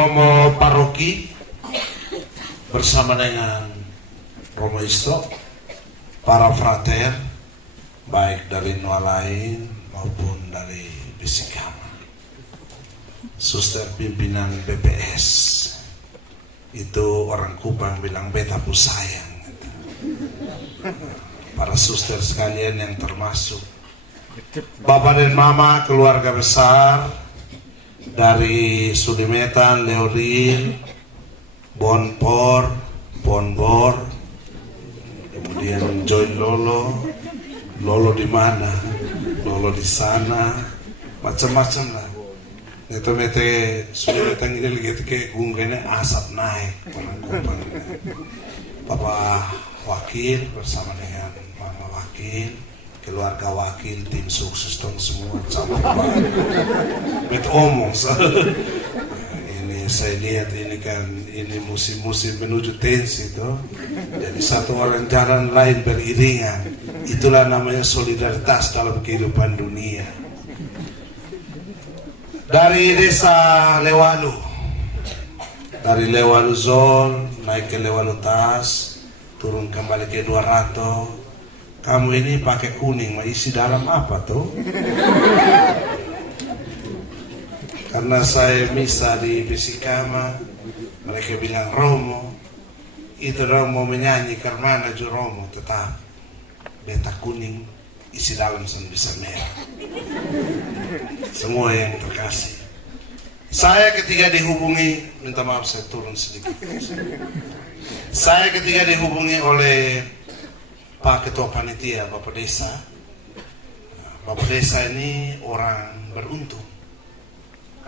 Romo Paroki bersama dengan Romo Isto, para frater baik dari Nualain maupun dari Bisikama, suster pimpinan BPS, itu orang Kupang bilang beta pusayang, para suster sekalian yang termasuk Bapak dan Mama, keluarga besar dari Sudimetan, Leorin, Bonpor, Bonbor, kemudian Joy Lolo di mana, Lolo di sana, macam-macam lah. Itu mete Sudimetan ini lagi ke gungganya asap naik, orang Kupang. Bapak Wakil bersama dengan Mama Wakil, keluarga wakil, tim sukses dong semua campur bet omong ini saya lihat ini kan ini musim-musim menuju tensi tuh, jadi satu orang jalan lain beriringan, itulah namanya solidaritas dalam kehidupan dunia. Dari desa Lewalu, dari Lewalu Zon naik ke Lewalu Tas, turun kembali ke 200. Kamu ini pakai kuning, mau isi dalam apa tuh? Karena saya misa di Bisikama, mereka bilang Romo, itu Romo menyanyi karena ju Romo, tetap beta kuning, isi dalam bisa merah. Semua yang terkasih. Saya ketika dihubungi, minta maaf saya turun sedikit. Saya ketika dihubungi oleh Pak Ketua Panitia, Bapak Desa. Bapak Desa ini orang beruntung.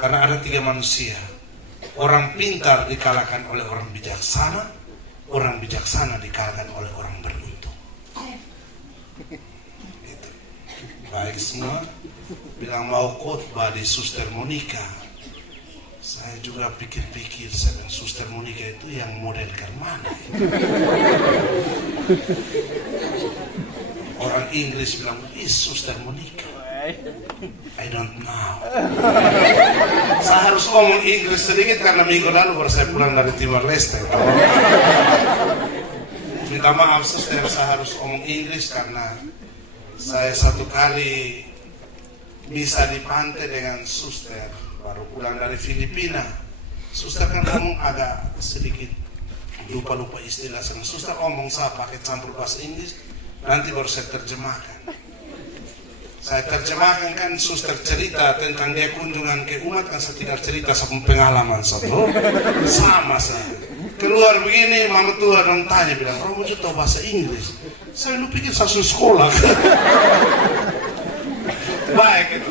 Karena ada 3 manusia. Orang pintar dikalahkan oleh orang bijaksana. Orang bijaksana dikalahkan oleh orang beruntung. Itu. Baik semua. Bilang mau khotbah di Suster Monica. Saya juga pikir-pikir, saya bilang Suster Monica itu yang model Kermana. Orang Inggris bilang, is Suster Monica. I don't know. Saya harus ngomong Inggris sedikit karena minggu lalu baru saya pulang dari Timor Leste. Minta maaf Suster, saya harus ngomong Inggris karena saya satu kali bisa di pantai dengan Suster. Baru pulang dari Filipina, Suster kan ngomong agak sedikit lupa-lupa istilah. Suster ngomong saya pakai campur bahasa Inggris, nanti baru saya terjemahkan. Saya terjemahkan kan Suster cerita tentang dia kunjungan ke umat, kan saya tidak cerita sama pengalaman satu. Sama saya. Keluar begini, Mama tua dan tanya, bilang, Romo juga tahu bahasa Inggris. Saya lu pikir saya sekolah. Baik itu.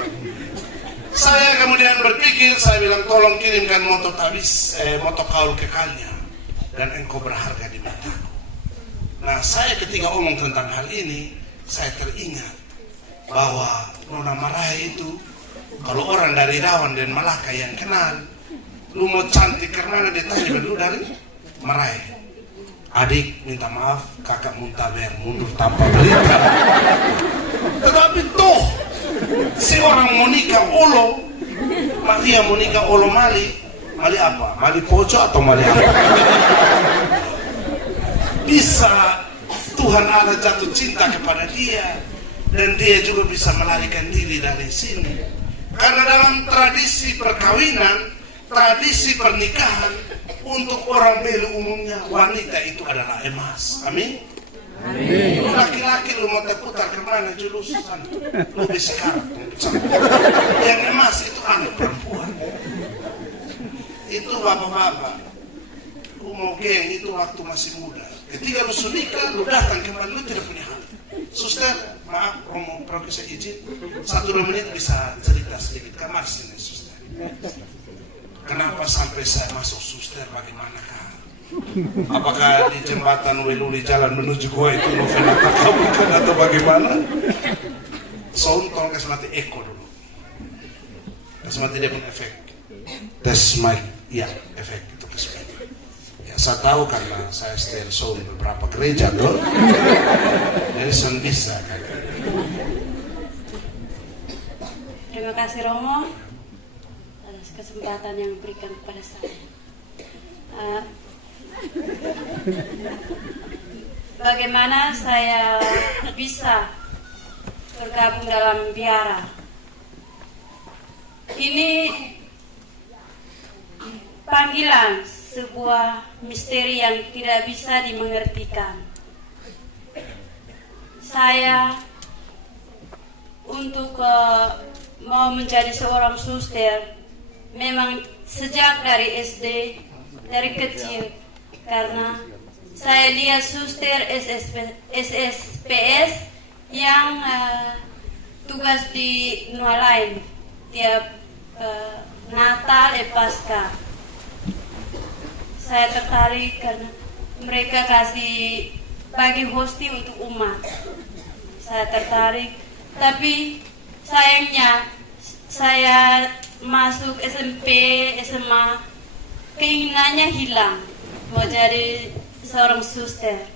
Saya kemudian berpikir, saya bilang tolong kirimkan moto kaul kekalnya dan engkau berharga di mataku. Nah saya ketika omong tentang hal ini, saya teringat bahwa Nona Marahe itu, kalau orang dari Rawan dan Malaka yang kenal, lu mau cantik karena dia tanya lu dari Marahe. Adik minta maaf, kakak muntaber, mundur tanpa berita. Tetapi toh si orang Monica Olo, Maria Monica Olo Mali apa? Mali Poco atau Mali apa? Bisa Tuhan Allah jatuh cinta kepada dia, dan dia juga bisa melarikan diri dari sini. Karena dalam tradisi perkawinan, tradisi pernikahan, untuk orang Belu umumnya wanita itu adalah emas. Amin. Amin. Lu laki-laki lu mau terputar kemana julusan, lu bisa karat. Yang emas itu anak perempuan. Itu bapak-bapak. Lu mau geng itu waktu masih muda. Ketika lu sudah nikah, lu datang kembali, lu tidak punya hal. Suster, maaf, Romo Prof saya izin 1-2 menit bisa cerita sedikit kamar sini, Suster. Kenapa sampai saya masuk Suster, bagaimanakah? Apakah di jembatan Weluli jalan menuju gua itu novena kamu kan atau bagaimana? Sontol kasih mati Eko dulu, kasih mati dia pun efek tes mic, ya efek itu kasih mati. Ya saya tahu karena saya setel sound beberapa gereja tuh, jadi saya bisa kan. Terima kasih Romo atas kesempatan yang diberikan kepada saya. Eh, Bagaimana saya bisa bergabung dalam biara? Ini panggilan, sebuah misteri yang tidak bisa dimengertikan. Saya untuk mau menjadi seorang suster memang sejak dari SD, dari kecil, karena saya lihat suster SSPS yang tugas di Nusa lain tiap Natal Pasca. Saya tertarik karena mereka kasih bagi hosting untuk umat. Saya tertarik, tapi sayangnya saya masuk SMP, SMA, keinginannya hilang mau jadi seorang suster.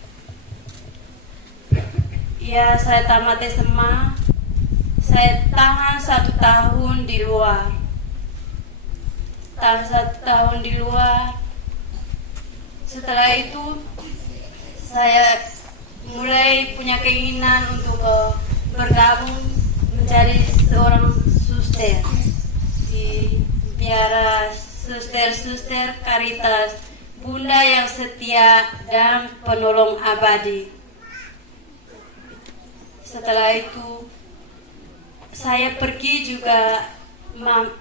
Ya, saya tamat SMA, saya tahan 1 tahun di luar. Tahan 1 tahun di luar. Setelah itu, saya mulai punya keinginan untuk bergabung menjadi seorang suster di biara suster-suster Caritas Bunda yang setia dan penolong abadi. Setelah itu saya pergi juga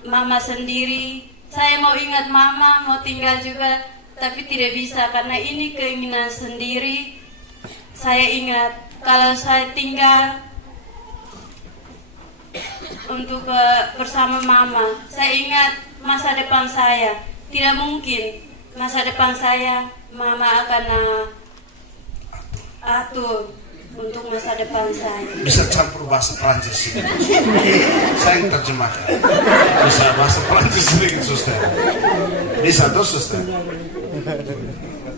mama sendiri. Saya mau ingat mama, mau tinggal juga, tapi tidak bisa karena ini keinginan sendiri. Saya ingat kalau saya tinggal untuk bersama mama, saya ingat masa depan saya. Tidak mungkin masa depan saya mama akan atur untuk masa depan saya. Bisa campur bahasa Prancis ini. Saya yang terjemahkan. Bisa bahasa Prancis sedikit, suster. Bisa tuh, suster.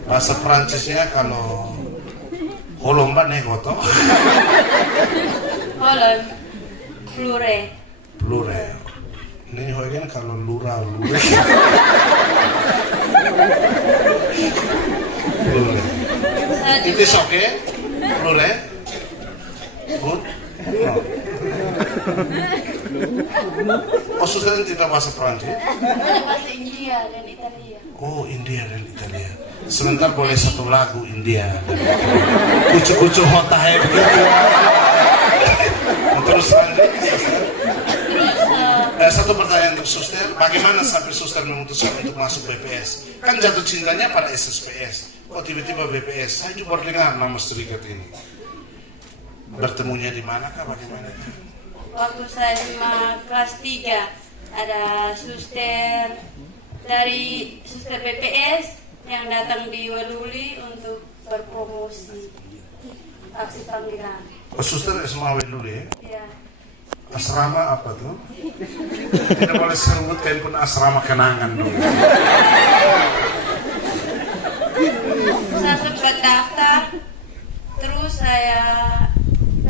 Bahasa Prancisnya kalau holomba negoto. Holland, plure. Plure. Ini hoigen kalau lura. Plure. It is okay? Plure? Good? No. Oh, sudah tidak bahasa Prancis? Bahasa India dan Italia. Oh, India dan Italia. Sebentar boleh satu lagu India. Kucu-kucu hotahe begitu. Terus lanjut. Satu pertanyaan untuk suster, bagaimana sampai suster memutuskan untuk masuk BPS? Kan jatuh cintanya pada SSPS, kok tiba-tiba BPS? Saya juga baru dengar nama serikat ini. Bertemunya di manakah, bagaimana? Waktu saya SMA kelas 3, ada suster dari suster BPS yang datang di Weluli untuk berpromosi aksi panggilan. Oh, suster SMA Weluli ya? Ya. Asrama apa tuh? Tidak boleh sebutkan pun asrama kenangan dulu. Saya sempat daftar, terus saya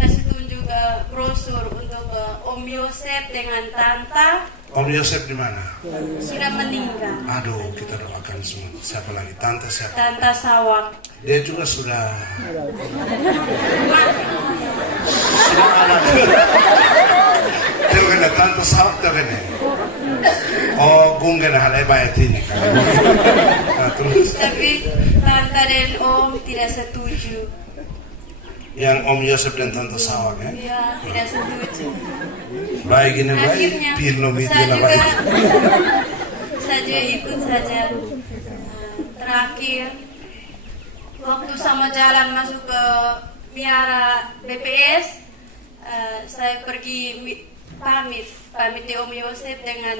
kasih tunjuk brosur untuk Om Yosef dengan Tanta. Om Yosef di mana? Sudah meninggal. Aduh, kita doakan semua. Siapa lagi? Tante siapa? Tanta Sawak. Dia juga sudah terkena Tante Sawak terkena. Oh, gunggen hal hebat ini. Terus. Tapi Tante dan Om tidak setuju. Yang Om Yosef dan Tante Sawak ya? Ya, tidak setuju. Baik ini baik. Akhirnya Pirno saya mitila juga baik. saja ikut saja. Terakhir waktu sama jalan masuk ke biara BPS, saya pergi pamit di Om Yosef dengan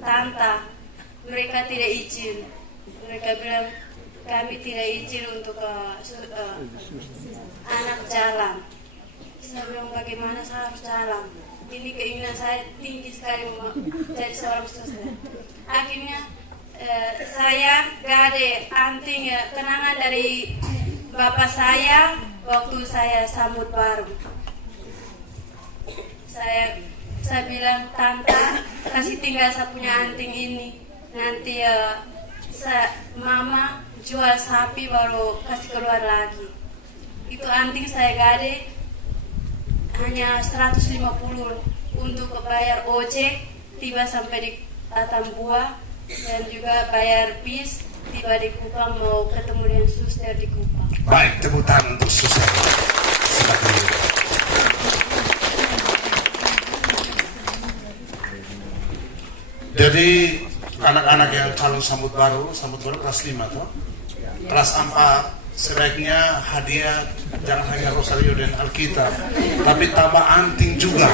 Tanta. Mereka tidak izin. Mereka bilang kami tidak izin untuk anak jalan. Saya bilang bagaimana saya harus jalan? Ini keinginan saya tinggi sekali menjadi seorang suster. Akhirnya saya gak ada anting kenangan dari bapak saya waktu saya sambut baru. Saya bilang, Tante, kasih tinggal saya punya anting ini. Nanti mama jual sapi baru kasih keluar lagi. Itu anting saya gade hanya 150 untuk bayar ojek tiba sampai di Atambua dan juga bayar bis tiba di Kupang mau ketemu dengan suster di Kupang. Baik, tepuk tangan untuk suster. Silakan. Jadi anak-anak yang calon sambut baru kelas 5 toh? Kelas 4 sebaiknya hadiah jangan hanya rosario dan Alkitab, tapi tambah anting juga.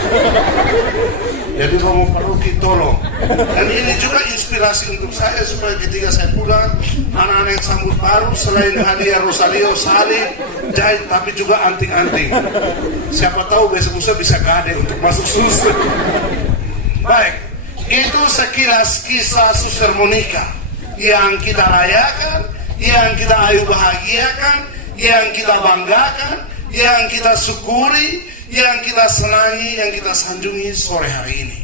Jadi Romo Paroki tolong. Dan ini juga inspirasi untuk saya supaya ketika saya pulang, anak-anak yang sambut baru selain hadiah rosario, salib, jahit, tapi juga anting-anting. Siapa tahu besok lusa bisa gade untuk masuk suster. Baik, itu sekilas kisah Suster Monica yang kita rayakan, yang kita ayu bahagiakan, yang kita banggakan, yang kita syukuri, yang kita senangi, yang kita sanjungi sore hari ini.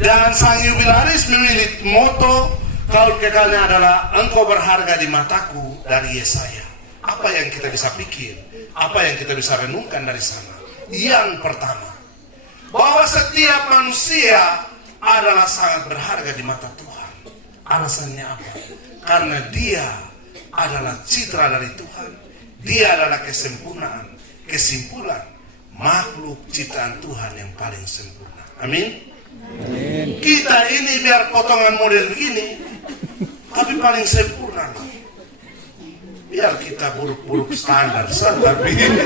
Dan sang jubilaris memilih moto kaul kekalnya adalah engkau berharga di mataku dari Yesaya. Apa yang kita bisa pikir? Apa yang kita bisa renungkan dari sana? Yang pertama, bahwa setiap manusia adalah sangat berharga di mata Tuhan. Alasannya apa? Karena dia adalah citra dari Tuhan. Dia adalah kesimpulan makhluk ciptaan Tuhan yang paling sempurna. Amin. Amin. Kita ini biar potongan model begini, tapi paling sempurna. Biar kita buruk-buruk standar, tapi itu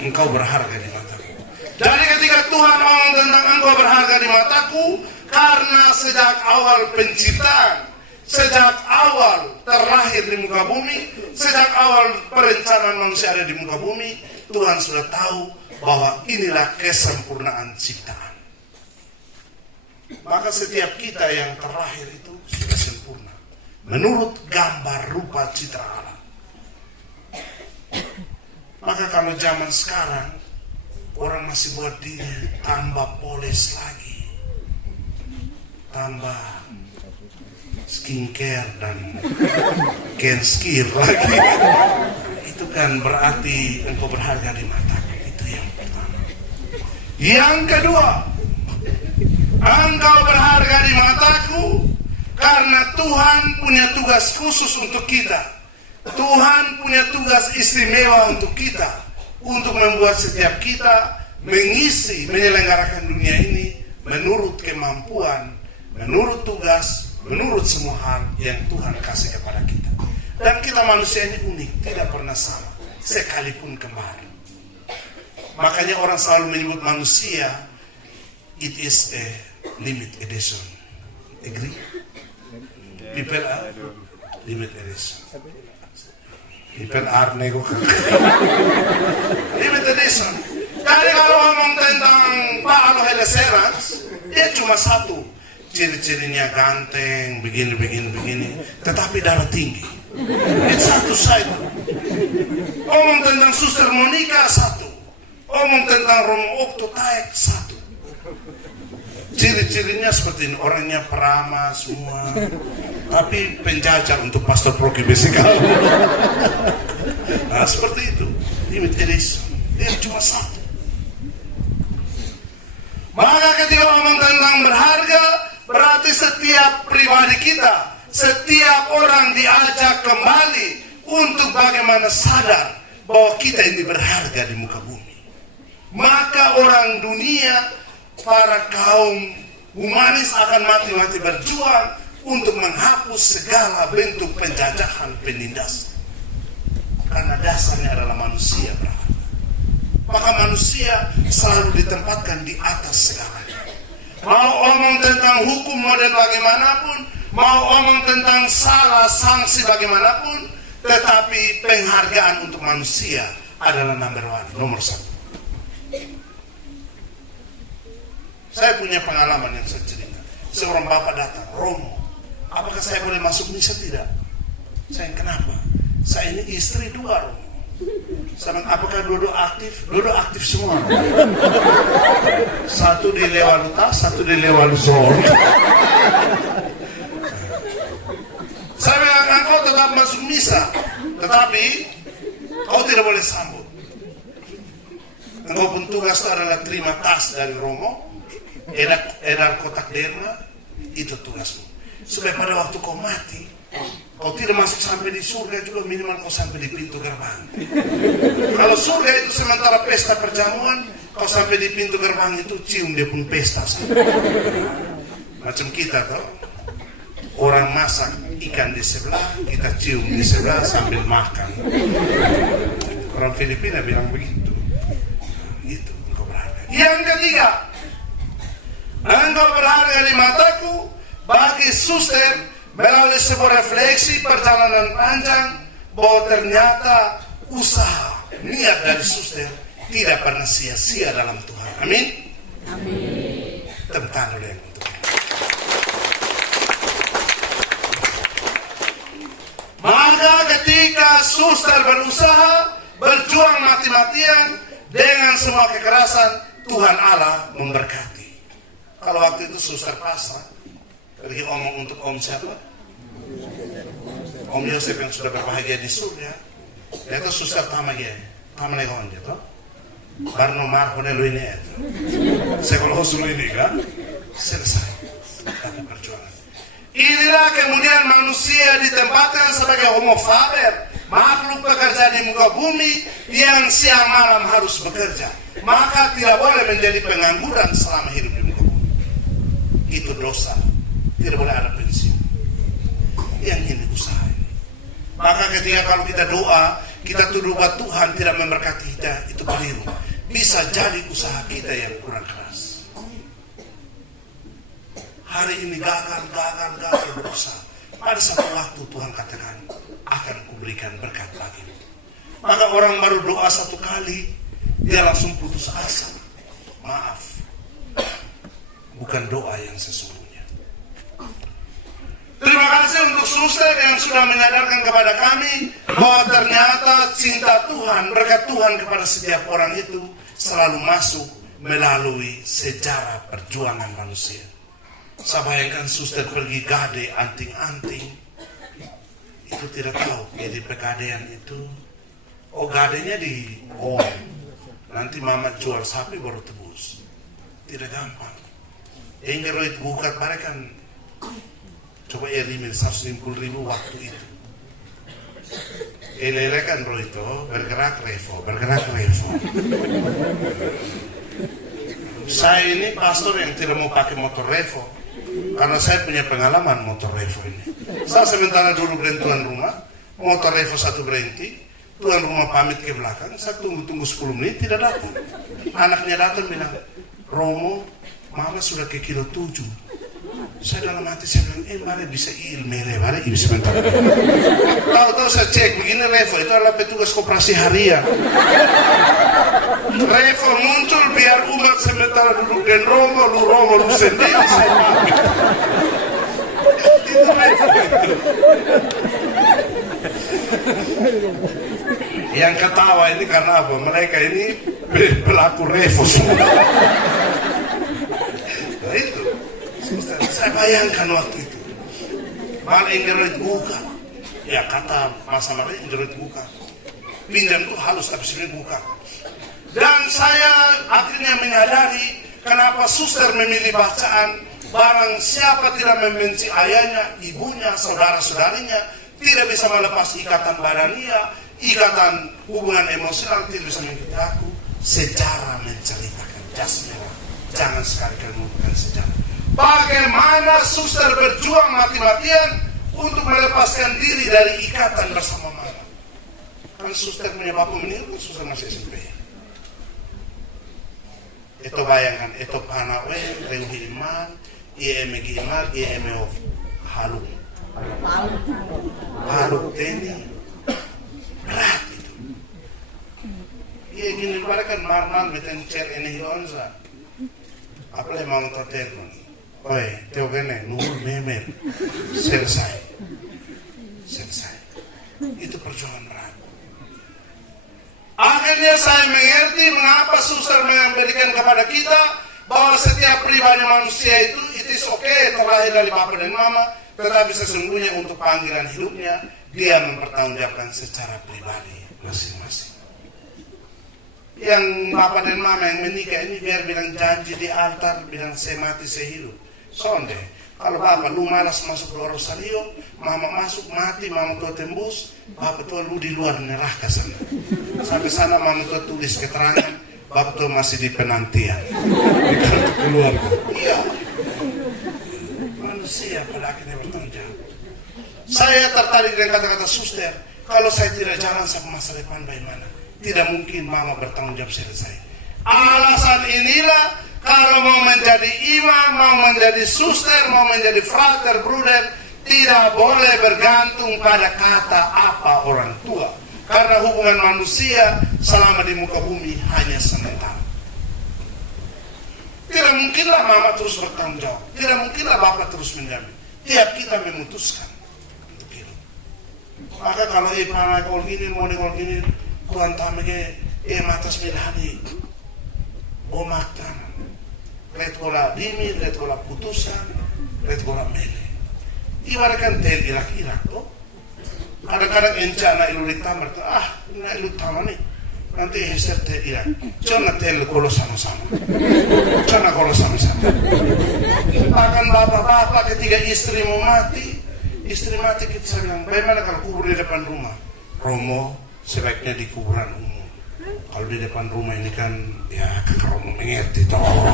engkau berharga di mataku. Jadi ketika Tuhan ngomong tentang engkau berharga di mataku, karena sejak awal penciptaan, sejak awal terlahir di muka bumi, sejak awal perencanaan manusia ada di muka bumi, Tuhan sudah tahu bahwa inilah kesempurnaan ciptaan. Maka setiap kita yang terlahir itu sudah sempurna menurut gambar rupa citra Allah. Maka kalau zaman sekarang orang masih buat diri tambah poles lagi, tambah skincare dan genskir lagi, itu kan berarti engkau berharga di mataku. Itu yang pertama. Yang kedua, engkau berharga di mataku karena Tuhan punya tugas khusus untuk kita. Tuhan punya tugas istimewa untuk kita, untuk membuat setiap kita mengisi, menyelenggarakan dunia ini menurut kemampuan, menurut tugas, menurut semua hal yang Tuhan kasih kepada kita. Dan kita manusia ini unik, tidak pernah sama, sekalipun kembar. Makanya orang selalu menyebut manusia, it is a limited edition. Agree? People are limited edition. People are nego. Limited edition. Jadi kalau ngomong tentang Pak Alohe Leseras, dia cuma satu. Ciri-cirinya ganteng, begini. Tetapi darah tinggi. Itu satu saja. Omong tentang Suster Monica satu. Omong tentang Romo Okto Taek satu. Ciri-cirinya seperti ini. Orangnya peramah semua. Tapi penjajah untuk Pastor Proki Besikal. Nah seperti itu. Limited edition. Dia cuma satu. Maka ketika ngomong tentang berharga, berarti setiap pribadi kita, setiap orang diajak kembali untuk bagaimana sadar bahwa kita ini berharga di muka bumi. Maka orang dunia, para kaum humanis akan mati-mati berjuang untuk menghapus segala bentuk penjajahan, penindasan. Karena dasarnya adalah manusia berharga. Maka manusia selalu ditempatkan di atas segalanya. Mau omong tentang hukum model bagaimanapun, mau omong tentang salah sanksi bagaimanapun, tetapi penghargaan untuk manusia adalah nomor satu. Saya punya pengalaman yang saya cerita. Seorang bapak datang, Romo, apakah saya boleh masuk misa? Tidak. Saya kenapa? Saya ini istri 2, Romo. Sama apakah dua aktif? Dua aktif semua. Satu di Lewaluta, satu di Lewalusor. langsung misa. Tetapi kau tidak boleh sambut. Engkau pun tugas adalah terima tas dari Romo, edar kotak derma, itu tugasmu. Supaya pada waktu kau mati, kau tidak masuk sampai di surga juga, minimal kau sampai di pintu gerbang. Kalau surga itu sementara pesta perjamuan, kau sampai di pintu gerbang itu cium dia pun pesta. Macam kita tuh, orang masak ikan di sebelah, kita cium di sebelah sambil makan. Orang Filipina bilang begitu. Itu engkau berharga. Yang ketiga, engkau berharga di mataku bagi suster melalui sebuah refleksi perjalanan panjang bahwa ternyata usaha niat dari suster tidak pernah sia-sia dalam Tuhan. Amin. Amin. Tepuk tangan dulu yang untuk ini. Maka ketika suster berusaha berjuang mati-matian dengan semua kekerasan, Tuhan Allah memberkati. Kalau waktu itu suster pasrah, pergi omong untuk Om siapa? Om Yosef yang sudah berbahagia di surga. Dia itu suster tamagia, tamanegong dia tuh. Barno marhone lu ini itu. Sekolah usul ini kan selesai. Tapi perjuangan. Inilah kemudian manusia ditempatkan sebagai homo faber, makhluk pekerja di muka bumi yang siang malam harus bekerja. Maka tidak boleh menjadi pengangguran selama hidup di muka bumi. Itu dosa. Tidak boleh ada pensiun. Yang ini usaha ini. Maka ketika kalau kita doa, kita tuduh bahwa Tuhan tidak memberkati kita, itu keliru. Bisa jadi usaha kita yang kurang keras. Hari ini gagal berusaha. Pada satu waktu Tuhan katakan, akan kuberikan berkat bagimu. Maka orang baru doa satu kali, dia langsung putus asa. Maaf, bukan doa yang sesungguhnya. Terima kasih untuk suster yang sudah menyadarkan kepada kami bahwa ternyata cinta Tuhan, berkat Tuhan kepada setiap orang itu selalu masuk melalui sejarah perjuangan manusia. Saya bayangkan suster pergi gade anting-anting, itu tidak tahu jadi pegadean itu. Oh, gadenya di nanti mama jual sapi baru tebus. Tidak gampang. Yang ngeroit bukat mereka kan. Coba rimil 150.000 waktu itu. Elele kan bro itu bergerak revo. Saya ini pastor yang tidak mau pakai motor revo karena saya punya pengalaman motor revo ini. Saya sementara dulu dengan tuan rumah, motor revo satu berhenti, tuan rumah pamit ke belakang, saya tunggu 10 menit tidak datang. Anaknya datang bilang, Romo, mama sudah ke kilo 7. Saya dalam hati saya bilang, mari bisa ilmere, mari bisa sebentar. Tahu-tahu saya cek begini Revo itu adalah petugas koperasi harian. Revo muncul biar umat sementara duduk dan Romo lu sendiri saya pamit. Itu Revo itu. Yang ketawa ini karena apa? Mereka ini pelaku Revo semua. Nah itu. Saya bayangkan waktu itu malah ingin buka. Ya kata masa malah ingin buka. Pinjam itu halus tapi sering buka. Dan saya akhirnya menyadari kenapa suster memilih bacaan barang siapa tidak membenci ayahnya, ibunya, saudara-saudarinya, tidak bisa melepas ikatan badania, ikatan hubungan emosional, tidak bisa mengikuti aku. Sejarah menceritakan jasmera. Jangan sekali-kali menggunakan sejarah. Bagaimana suster berjuang mati-matian untuk melepaskan diri dari ikatan bersama mama. Kan suster punya bapak meninggal, suster masih SMP. Itu bayangkan, itu panawe, reuhi iman, IMG iman, IMO haluk. Haluk teni. Berat itu. Iya gini, kan marmal, beten cer ini onza. Apa yang mau tertenun? Oi, teo gene, nuhur memer, selesai. Itu perjuangan berat. Akhirnya saya mengerti mengapa suster memberikan kepada kita bahwa setiap pribadi manusia itu it is okay terlahir dari bapak dan mama, tetapi sesungguhnya untuk panggilan hidupnya dia mempertanggungjawabkan secara pribadi masing-masing. Yang bapak dan mama yang menikah ini biar bilang janji di altar, bilang saya mati saya hidup. Sonde, kalau bapak lu malas masuk ke Rosario, mama masuk mati, mama tua tembus, bapak tua lu di luar neraka sana. Sampai sana mama tua tulis keterangan, bapak tua masih di penantian. Di kartu keluarga. Iya. Manusia pada akhirnya bertanggung jawab. Saya tertarik dengan kata-kata suster, kalau saya tidak jalan sama masa depan bagaimana? Tidak mungkin mama bertanggung jawab selesai. Alasan inilah kalau mau menjadi imam, mau menjadi suster, mau menjadi frater, bruder, tidak boleh bergantung pada kata apa orang tua. Karena hubungan manusia selama di muka bumi hanya sementara. Tidak mungkinlah mama terus bertanggung jawab. Tidak mungkinlah bapak terus menjamin. Tiap kita memutuskan untuk hidup. Maka kalau panah kol gini, mau kol gini, kuan tamege matas milani omak kanan let kola dimi, let kola putusan, let kola mele ibaratkan tel irak-irak tuh kadang-kadang encana ilulit tamar tuh na ilut tamar nih nanti heser tel irak cona tel kolo sama-sama cona kolo sama-sama bahkan bapak-bapak ketika istri mau mati kita bilang bagaimana kalau kubur di depan rumah Romo sebaiknya di kuburan umum. Kalau di depan rumah ini kan ya kakak Romo mengerti toh.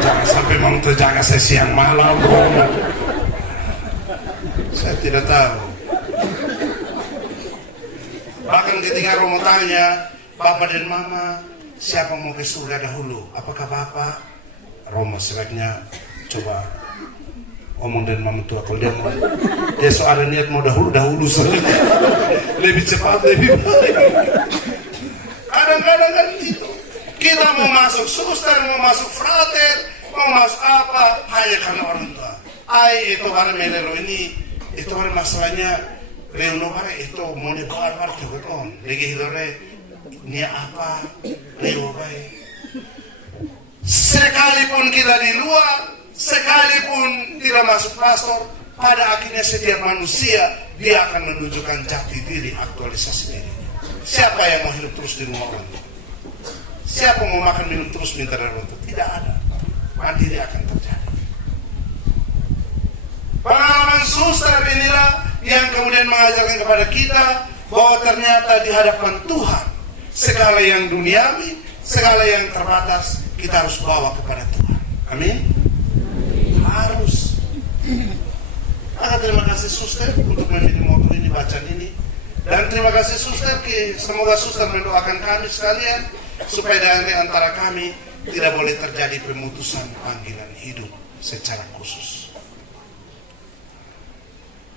Jangan sampai mau terjaga saya siang malam Romo. Saya tidak tahu. Bahkan ketika Romo tanya Bapak dan Mama siapa mau ke surga dahulu? Apakah Bapak? Romo sebaiknya coba omong dan mama tua kalau dia soal niat mau dahulu saja lebih cepat lebih baik. Kadang-kadang kan gitu kita mau masuk suster, mau masuk frater, mau masuk apa hanya karena orang tua. Itu barang melelo ini itu barang masalahnya Leono bare itu mau dibawa beton lagi hidore nia apa leo baik. Sekalipun kita di luar, sekalipun tidak masuk pastor, pada akhirnya setiap manusia dia akan menunjukkan jati diri, aktualisasi diri. Siapa yang mau hidup terus di rumah orang tua? Siapa mau makan minum terus minta dari orang tua? Tidak ada. Mandiri akan terjadi. Pengalaman suster inilah yang kemudian mengajarkan kepada kita bahwa ternyata di hadapan Tuhan segala yang duniawi, segala yang terbatas kita harus bawa kepada Tuhan. Amin. Harus. Maka terima kasih suster untuk memilih motor ini, bacaan ini. Dan terima kasih suster, semoga suster mendoakan kami sekalian supaya dari antara kami tidak boleh terjadi pemutusan panggilan hidup secara khusus.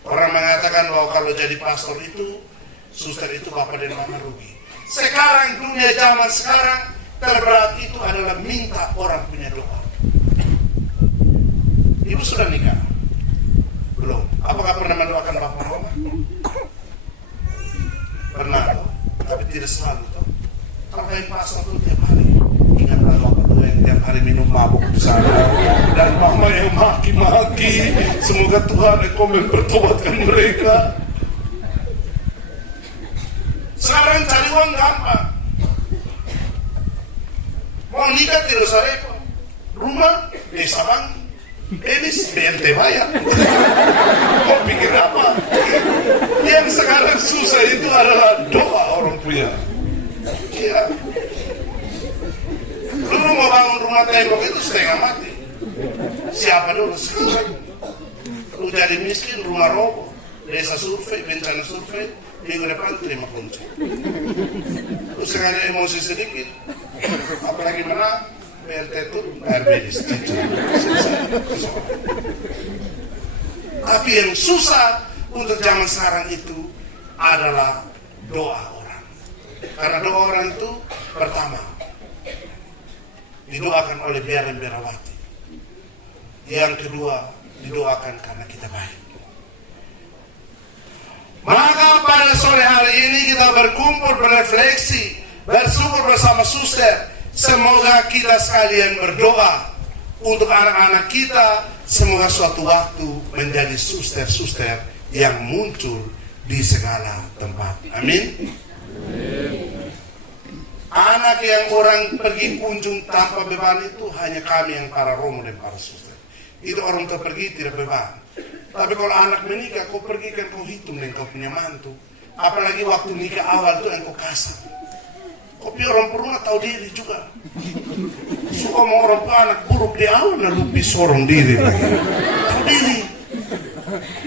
Orang mengatakan bahwa kalau jadi pastor itu, suster itu bapak dan mama rugi. Sekarang dunia zaman sekarang terberat itu adalah minta orang punya doa. Ibu sudah nikah? Belum. Apakah pernah mendoakan bapak mama? Pernah, tapi tidak selalu. Karena yang pastor itu tiap hari. Ingatlah bapak itu yang tiap hari minum mabuk di sana. Dan mama yang maki-maki. Semoga Tuhan engkau mempertobatkan mereka. Sekarang cari uang gampang. Mau nikah tidak usah repot. Rumah, desa bang. Ini BNT bayar. Mau pikir apa? Yang sekarang susah itu adalah doa orang punya. Iya. Lu mau bangun rumah tembok itu setengah mati. Siapa dulu sekarang? Lu jadi miskin, rumah roboh. Desa survei, bencana survei, minggu depan terima kunci. Lu sengaja emosi sedikit. Apalagi menang, BLT itu RBDis. Tapi yang susah untuk zaman sekarang itu adalah doa orang. Karena doa orang itu pertama didoakan oleh biaran biarawati. Yang kedua didoakan karena kita baik. Maka pada sore hari ini kita berkumpul berefleksi, bersyukur bersama suster. Semoga kita sekalian berdoa untuk anak-anak kita. Semoga suatu waktu menjadi suster-suster yang muncul di segala tempat. Amin. Anak yang orang pergi kunjung tanpa beban itu hanya kami yang para romo dan para suster. Itu orang tua pergi tidak beban. Tapi kalau anak menikah, kau pergi kan kau hitung dan kau punya mantu. Apalagi waktu nikah awal itu yang kau kasar. Kopi orang perumah tahu diri juga. Suka mau orang tua anak buruk di awal, nah lupi sorong diri. Tahu diri.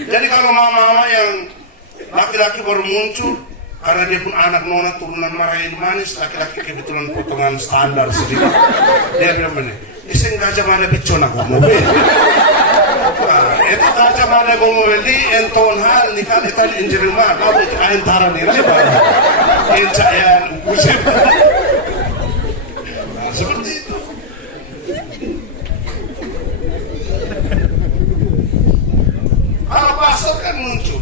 Jadi kalau mama-mama yang laki-laki baru muncul, karena dia pun anak nona turunan marahin manis, laki-laki kebetulan potongan standar sedikit. Dia bilang begini, isen gajah mana bicona gue mobil. Itu gajah mana gue mobil di enton hal nikah itu di Jerman, lalu itu antara nih lebar. Encayan ukusip. Seperti itu. Kalau pastor kan muncul.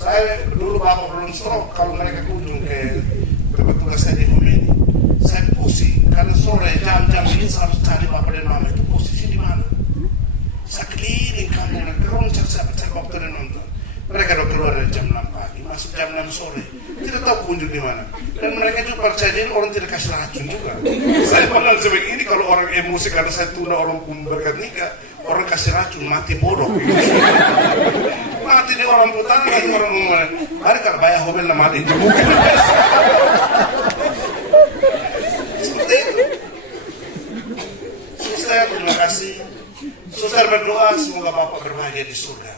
Saya dulu bapak belum stroke, kalau mereka kunjung ke tempat tugas saya di Homeni, saya pusing karena sore jam-jam ini saya harus cari bapak dan mama itu posisi di mana. Saya keliling kampung dan keroncak saya percaya waktu dan nonton. Mereka udah keluar dari jam 6 pagi, masuk jam 6 sore, tidak tahu kunjung di mana. Dan mereka juga percaya diri orang tidak kasih racun juga. Saya pernah sebagai ini kalau orang emosi karena saya tunda orang pun berkat nikah, orang kasih racun mati bodoh. Mati di orang putaran dan orang ngomong, hari kalau bayar hotel lah mati di muka. Seperti itu. Suster, terima kasih. Suster berdoa semoga Bapak berbahagia di surga.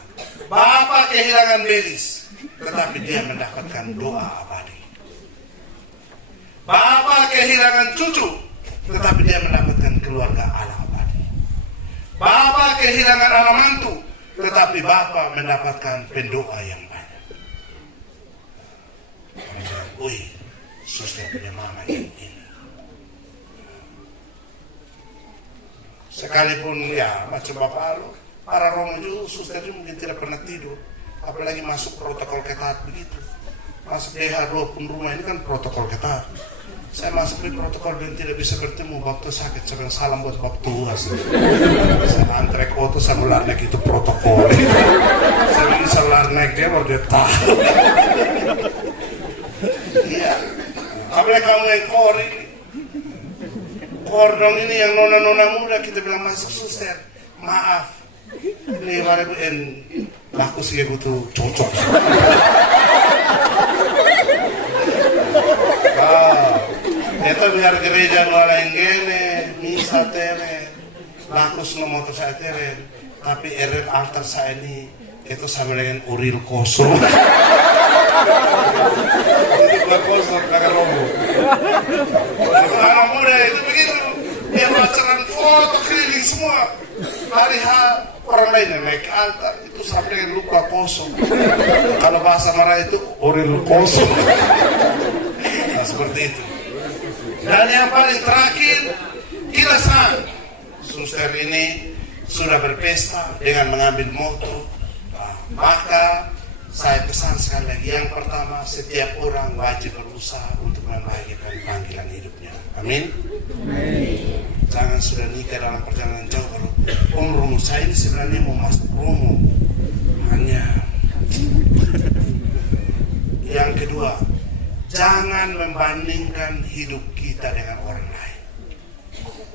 Bapak kehilangan Belis, tetapi dia mendapatkan doa abadi. Bapak kehilangan cucu, tetapi dia mendapatkan keluarga Allah abadi. Bapak kehilangan anak mantu, tetapi Bapak mendapatkan pendoa yang banyak. Orang bilang, wih, suster punya mama yang ini. Sekalipun ya macam Bapak lo, para romo juga, suster juga mungkin tidak pernah tidur. Apalagi masuk protokol ketat begitu. Masuk DH 2 pun rumah ini kan protokol ketat. Saya masuk di protokol dan tidak bisa bertemu waktu sakit. Saya bilang salam buat waktu tua. Saya antre koto sama larnek itu protokol. Saya bilang sama larnek dia baru dia tahu. Iya. Apalagi kamu yang kori. Kordong ini yang nona-nona muda kita bilang masuk suster. Maaf. Ini mari laku sih butuh cocok. Itu biar gereja walain gene, misa tere, lakus no motor saya tere, tapi eren altar saya ini itu sama dengan uril kosong. Itu buat kosong kakak romo. Anak muda itu begitu, dia pacaran foto keliling semua. Hari orang lain yang naik altar itu sampai dengan luka kosong. Kalau bahasa marah itu uril kosong. Nah, seperti itu. Dan yang paling terakhir, kita sang suster ini sudah berpesta dengan mengambil moto. Maka saya pesan sekali lagi, yang pertama, setiap orang wajib berusaha untuk membahagiakan panggilan hidupnya. Amin. Jangan sudah nikah dalam perjalanan jauh baru romo saya ini sebenarnya mau masuk romo. Hanya yang kedua, jangan membandingkan hidup kita dengan orang lain.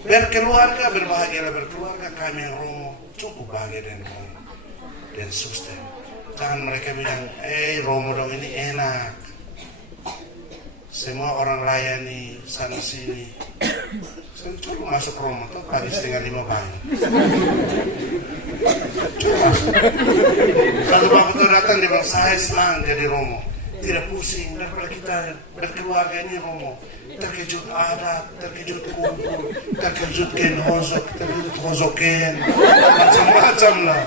Berkeluarga, berbahagialah berkeluarga. Kami yang romo cukup bahagia dengan romo dan suster. Jangan mereka bilang, romo dong ini enak. Semua orang layani sana sini. Saya coba masuk romo tuh pagi 4:30 bangun. Coba masuk. Satu bapak tuh datang dia bilang, saya senang jadi romo. Tidak pusing, daripada kita berkeluarga ini romo. Terkejut adat, terkejut kumpul, terkejut ken hozok, terkejut hozoken, macam-macam lah.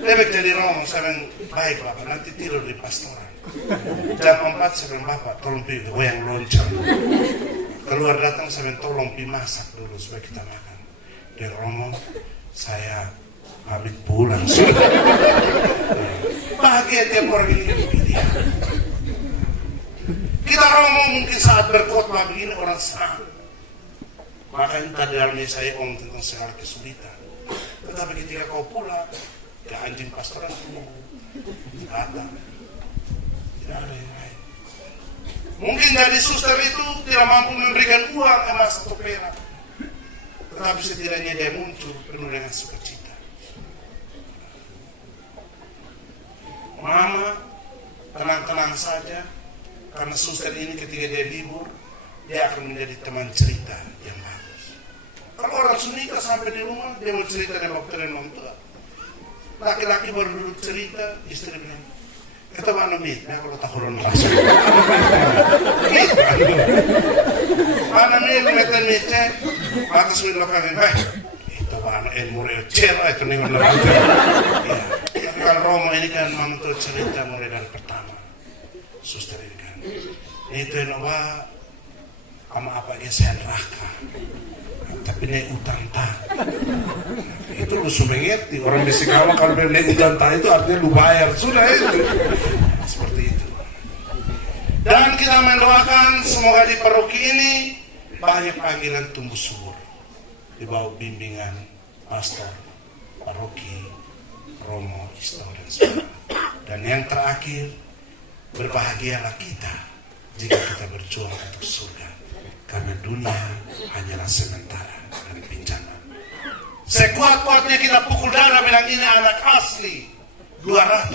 Lebih jadi romo, saya bilang, baik bapak, nanti tidur di pastoran. Jam 4 saya bilang, bapak tolong pergi goyang lonceng. Keluar datang saya bilang, tolong pergi masak dulu supaya kita makan. Dia romo, saya pamit pulang. Bahagia tiap orang ini begini. Kita romo mungkin saat berkhotbah begini orang senang. Makanya tadi dalamnya saya omong tentang segala kesulitan. Tetapi ketika kau pulang, ke anjing pastoran datang. Tidak ada yang lain. Mungkin jadi suster itu tidak mampu memberikan uang emas atau perak, tetapi setidaknya dia muncul penuh dengan sukacita. Mama tenang-tenang saja, karena suster ini ketika dia libur, dia akan menjadi teman cerita yang bagus. Kalau orang sunika sampai di rumah, dia mau cerita dengan bakteren orang tua. Laki-laki baru duduk cerita, istri bilang, kata mana mit, ya kalau tak kurang rasa. Mana mit, meter mitnya, atas mit belakangin, itu mana ilmu recera itu nih orang lain. Tapi kalau Romo ini kan mantu cerita mulai dari pertama, suster ini kan, itu yang sama apa ya saya neraka, tapi naik utang tak. Itu lu sudah mengerti, orang di Singkawa kalau naik utang tak itu artinya lu bayar, sudah itu. Seperti itu. Dan kita mendoakan semoga di paroki ini banyak panggilan tumbuh subur di bawah bimbingan pastor, paroki, Romo, Isto dan sebagainya. Dan yang terakhir, berbahagialah kita jika kita berjuang untuk surga, karena dunia hanyalah sementara dan bencana. Sekuat-kuatnya kita pukul darah bilang ini anak asli 200,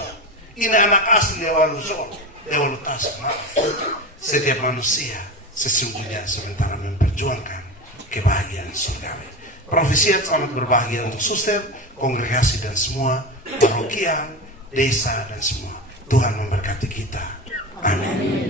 ini anak asli Dewa Tas. Maaf, setiap manusia sesungguhnya sementara memperjuangkan kebahagiaan surgawi. Profesi sangat berbahagia untuk suster, kongregasi dan semua parokian, desa dan semua. Tuhan memberkati kita. Amin.